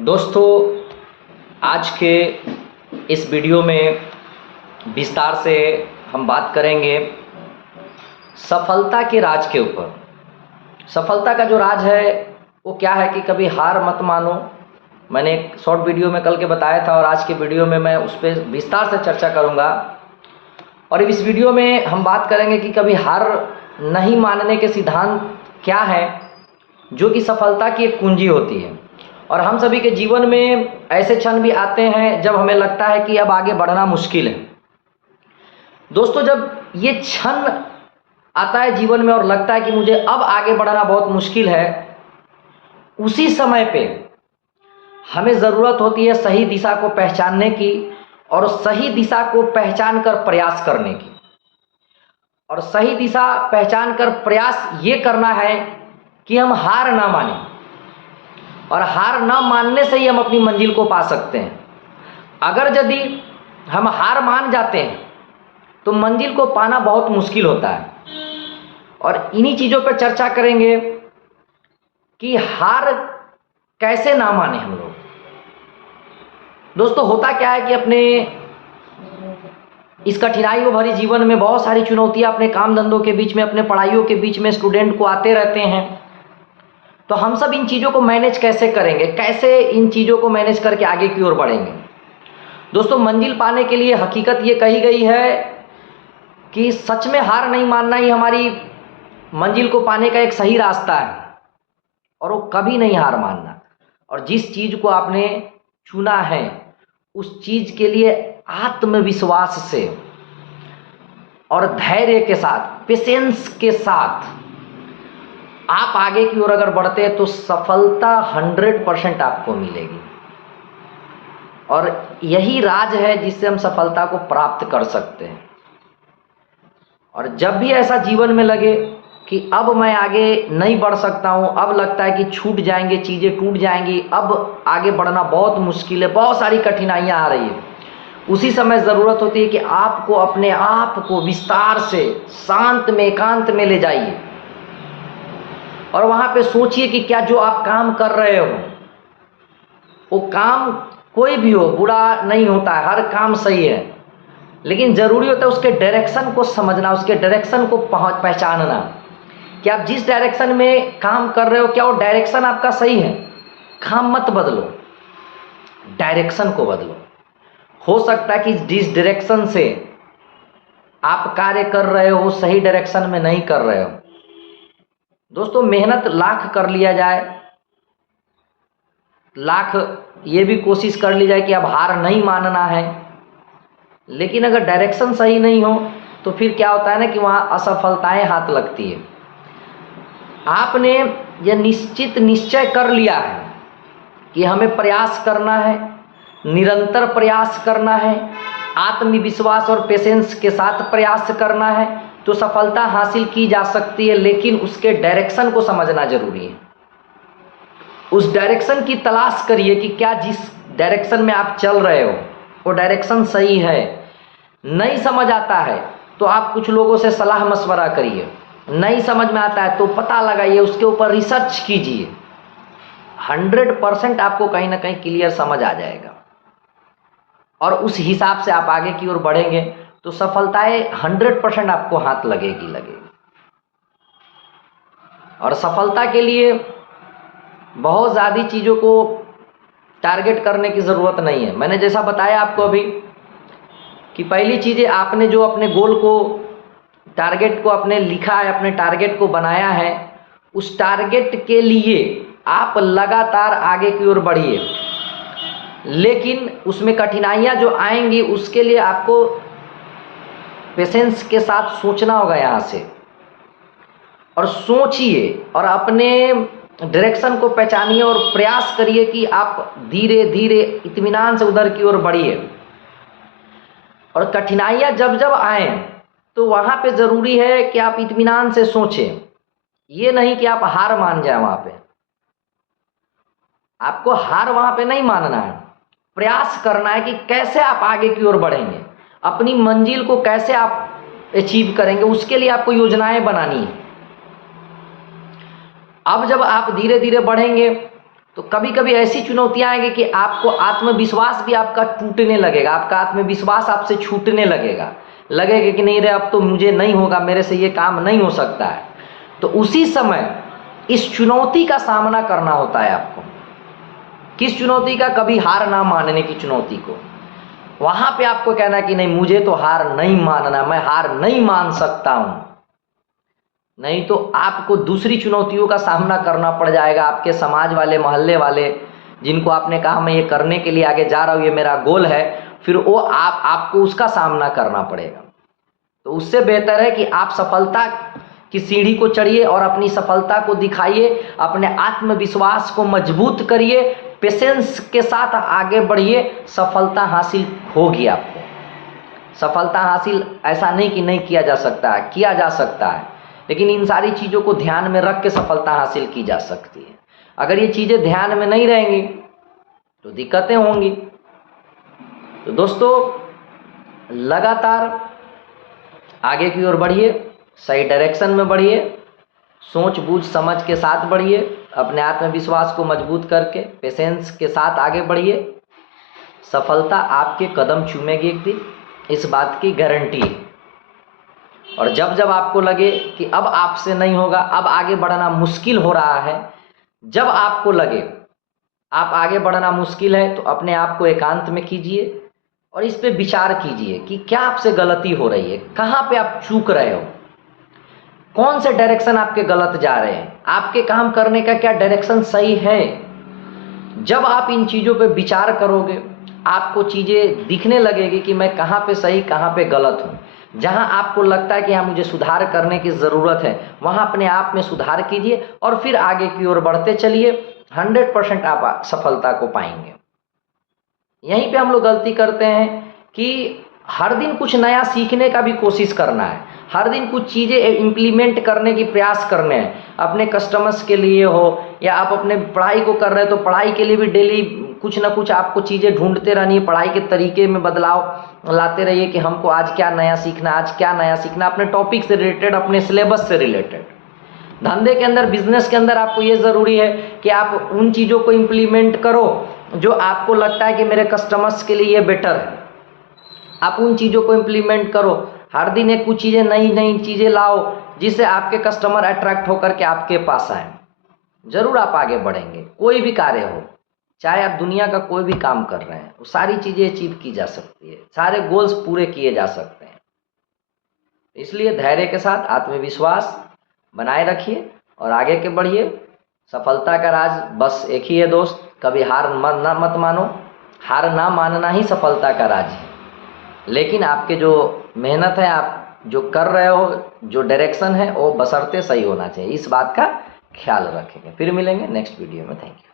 दोस्तों, आज के इस वीडियो में विस्तार से हम बात करेंगे सफलता के राज के ऊपर। सफलता का जो राज है वो क्या है कि कभी हार मत मानो। मैंने एक शॉर्ट वीडियो में कल के बताया था और आज के वीडियो में मैं उस पर विस्तार से चर्चा करूंगा। और इस वीडियो में हम बात करेंगे कि कभी हार नहीं मानने के सिद्धांत क्या है, जो कि सफलता की एक कुंजी होती है। और हम सभी के जीवन में ऐसे क्षण भी आते हैं जब हमें लगता है कि अब आगे बढ़ना मुश्किल है। दोस्तों, जब ये क्षण आता है जीवन में और लगता है कि मुझे अब आगे बढ़ना बहुत मुश्किल है, उसी समय पे हमें ज़रूरत होती है सही दिशा को पहचानने की और सही दिशा को पहचान कर प्रयास करने की। और सही दिशा पहचान कर प्रयास ये करना है कि हम हार ना मानें, और हार ना मानने से ही हम अपनी मंजिल को पा सकते हैं। अगर यदि हम हार मान जाते हैं तो मंजिल को पाना बहुत मुश्किल होता है। और इन्हीं चीज़ों पर चर्चा करेंगे कि हार कैसे ना माने हम लोग। दोस्तों, होता क्या है कि अपने इस कठिनाइयों भरी जीवन में बहुत सारी चुनौतियां अपने काम धंधों के बीच में, अपने पढ़ाइयों के बीच में स्टूडेंट को आते रहते हैं। तो हम सब इन चीज़ों को मैनेज कैसे करेंगे, कैसे इन चीज़ों को मैनेज करके आगे की ओर बढ़ेंगे। दोस्तों, मंजिल पाने के लिए हकीकत ये कही गई है कि सच में हार नहीं मानना ही हमारी मंजिल को पाने का एक सही रास्ता है, और वो कभी नहीं हार मानना। और जिस चीज़ को आपने चुना है उस चीज़ के लिए आत्मविश्वास से और धैर्य के साथ, पेशेंस के साथ आप आगे की ओर अगर बढ़ते हैं तो सफलता 100% आपको मिलेगी। और यही राज है जिससे हम सफलता को प्राप्त कर सकते हैं। और जब भी ऐसा जीवन में लगे कि अब मैं आगे नहीं बढ़ सकता हूँ, अब लगता है कि छूट जाएंगे, चीज़ें टूट जाएंगी, अब आगे बढ़ना बहुत मुश्किल है, बहुत सारी कठिनाइयाँ आ रही है, उसी समय ज़रूरत होती है कि आपको अपने आप को विस्तार से शांत में, एकांत में ले जाइए और वहाँ पे सोचिए कि क्या जो आप काम कर रहे हो वो काम कोई भी हो, बुरा नहीं होता है, हर काम सही है, लेकिन ज़रूरी होता है उसके डायरेक्शन को समझना, उसके डायरेक्शन को पहचानना कि आप जिस डायरेक्शन में काम कर रहे हो क्या वो डायरेक्शन आपका सही है। काम मत बदलो, डायरेक्शन को बदलो। हो सकता है कि जिस डायरेक्शन से आप कार्य कर रहे हो सही डायरेक्शन में नहीं कर रहे हो। दोस्तों, मेहनत लाख कर लिया जाए, लाख ये भी कोशिश कर ली जाए कि अब हार नहीं मानना है, लेकिन अगर डायरेक्शन सही नहीं हो तो फिर क्या होता है ना कि वहाँ असफलताएं हाथ लगती है। आपने यह निश्चय कर लिया है कि हमें प्रयास करना है, निरंतर प्रयास करना है, आत्मविश्वास और पेशेंस के साथ प्रयास करना है, तो सफलता हासिल की जा सकती है। लेकिन उसके डायरेक्शन को समझना जरूरी है। उस डायरेक्शन की तलाश करिए कि क्या जिस डायरेक्शन में आप चल रहे हो वो डायरेक्शन सही है। नहीं समझ आता है तो आप कुछ लोगों से सलाह मशवरा करिए, नहीं समझ में आता है तो पता लगाइए, उसके ऊपर रिसर्च कीजिए। 100% आपको कहीं ना कहीं क्लियर समझ आ जाएगा और उस हिसाब से आप आगे की ओर बढ़ेंगे तो सफलताएं 100% आपको हाथ लगेगी। और सफलता के लिए बहुत ज़्यादा चीज़ों को टारगेट करने की ज़रूरत नहीं है। मैंने जैसा बताया आपको अभी कि पहली चीज़ आपने जो अपने गोल को, टारगेट को आपने लिखा है, अपने टारगेट को बनाया है, उस टारगेट के लिए आप लगातार आगे की ओर बढ़िए। लेकिन उसमें कठिनाइयाँ जो आएंगी उसके लिए आपको पेशेंस के साथ सोचना होगा यहाँ से, और सोचिए और अपने डायरेक्शन को पहचानिए और प्रयास करिए कि आप धीरे धीरे इत्मीनान से उधर की ओर बढ़िए। और कठिनाइयाँ जब जब आए तो वहाँ पे ज़रूरी है कि आप इत्मीनान से सोचें, ये नहीं कि आप हार मान जाए। वहाँ पे आपको हार वहाँ पे नहीं मानना है, प्रयास करना है कि कैसे आप आगे की ओर बढ़ेंगे, अपनी मंजिल को कैसे आप अचीव करेंगे, उसके लिए आपको योजनाएं बनानी है। अब जब आप धीरे धीरे बढ़ेंगे तो कभी कभी ऐसी चुनौतियाँ आएंगी कि आपको आत्मविश्वास भी आपका टूटने लगेगा, आपका आत्मविश्वास आपसे छूटने लगेगा कि नहीं रे, अब तो मुझे नहीं होगा, मेरे से ये काम नहीं हो सकता है। तो उसी समय इस चुनौती का सामना करना होता है आपको। किस चुनौती का? कभी हार ना मानने की चुनौती को। वहां पे आपको कहना है कि नहीं, मुझे तो हार नहीं मानना, मैं हार नहीं मान सकता हूं। नहीं तो आपको दूसरी चुनौतियों का सामना करना पड़ जाएगा। आपके समाज वाले, मोहल्ले वाले, जिनको आपने कहा मैं ये करने के लिए आगे जा रहा हूँ, ये मेरा गोल है, फिर वो आपको उसका सामना करना पड़ेगा। तो उससे बेहतर है कि आप सफलता की सीढ़ी को चढ़िए और अपनी सफलता को दिखाइए, अपने आत्मविश्वास को मजबूत करिए, पेशेंस के साथ आगे बढ़िए। सफलता हासिल होगी आपको। सफलता हासिल ऐसा नहीं कि नहीं किया जा सकता है, किया जा सकता है, लेकिन इन सारी चीज़ों को ध्यान में रख के सफलता हासिल की जा सकती है। अगर ये चीज़ें ध्यान में नहीं रहेंगी तो दिक्कतें होंगी। तो दोस्तों, लगातार आगे की ओर बढ़िए, सही डायरेक्शन में बढ़िए, सोच बूझ समझ के साथ बढ़िए, अपने आत्मविश्वास को मजबूत करके पेशेंस के साथ आगे बढ़िए। सफलता आपके कदम चूमेगी एक दिन, इस बात की गारंटी है। और जब जब आपको लगे कि अब आपसे नहीं होगा, अब आगे बढ़ना मुश्किल हो रहा है, जब आपको लगे आप आगे बढ़ना मुश्किल है, तो अपने आप को एकांत में कीजिए और इस पे विचार कीजिए कि क्या आपसे गलती हो रही है, कहाँ पे आप चूक रहे हो, कौन से डायरेक्शन आपके गलत जा रहे हैं, आपके काम करने का क्या डायरेक्शन सही है। जब आप इन चीज़ों पे विचार करोगे, आपको चीज़ें दिखने लगेगी कि मैं कहाँ पे सही, कहाँ पे गलत हूँ। जहाँ आपको लगता है कि हाँ मुझे सुधार करने की ज़रूरत है, वहाँ अपने आप में सुधार कीजिए और फिर आगे की ओर बढ़ते चलिए। 100% आप सफलता को पाएंगे। यहीं पे हम लोग गलती करते हैं कि हर दिन कुछ नया सीखने का भी कोशिश करना है, हर दिन कुछ चीज़ें इम्प्लीमेंट करने की प्रयास करने हैं, अपने कस्टमर्स के लिए हो या आप अपने पढ़ाई को कर रहे हैं तो पढ़ाई के लिए भी डेली कुछ ना कुछ आपको चीज़ें ढूंढते रहनी है, पढ़ाई के तरीके में बदलाव लाते रहिए कि हमको आज क्या नया सीखना, आज क्या नया सीखना, अपने टॉपिक से रिलेटेड, अपने सिलेबस से रिलेटेड। धंधे के अंदर, बिजनेस के अंदर आपको ये ज़रूरी है कि आप उन चीज़ों को इम्प्लीमेंट करो जो आपको लगता है कि मेरे कस्टमर्स के लिए ये बेटर है। आप उन चीज़ों को इम्प्लीमेंट करो, हर दिन एक कुछ चीज़ें, नई नई चीज़ें लाओ जिससे आपके कस्टमर अट्रैक्ट होकर के आपके पास आए। ज़रूर आप आगे बढ़ेंगे। कोई भी कार्य हो, चाहे आप दुनिया का कोई भी काम कर रहे हैं, वो सारी चीज़ें अचीव की जा सकती है, सारे गोल्स पूरे किए जा सकते हैं। इसलिए धैर्य के साथ आत्मविश्वास बनाए रखिए और आगे के बढ़िए। सफलता का राज बस एक ही है दोस्त, कभी हार मत मानो। हार ना मानना ही सफलता का राज है। लेकिन आपके जो मेहनत है, आप जो कर रहे हो, जो डायरेक्शन है, वो बशर्ते सही होना चाहिए। इस बात का ख्याल रखेंगे। फिर मिलेंगे नेक्स्ट वीडियो में। Thank you.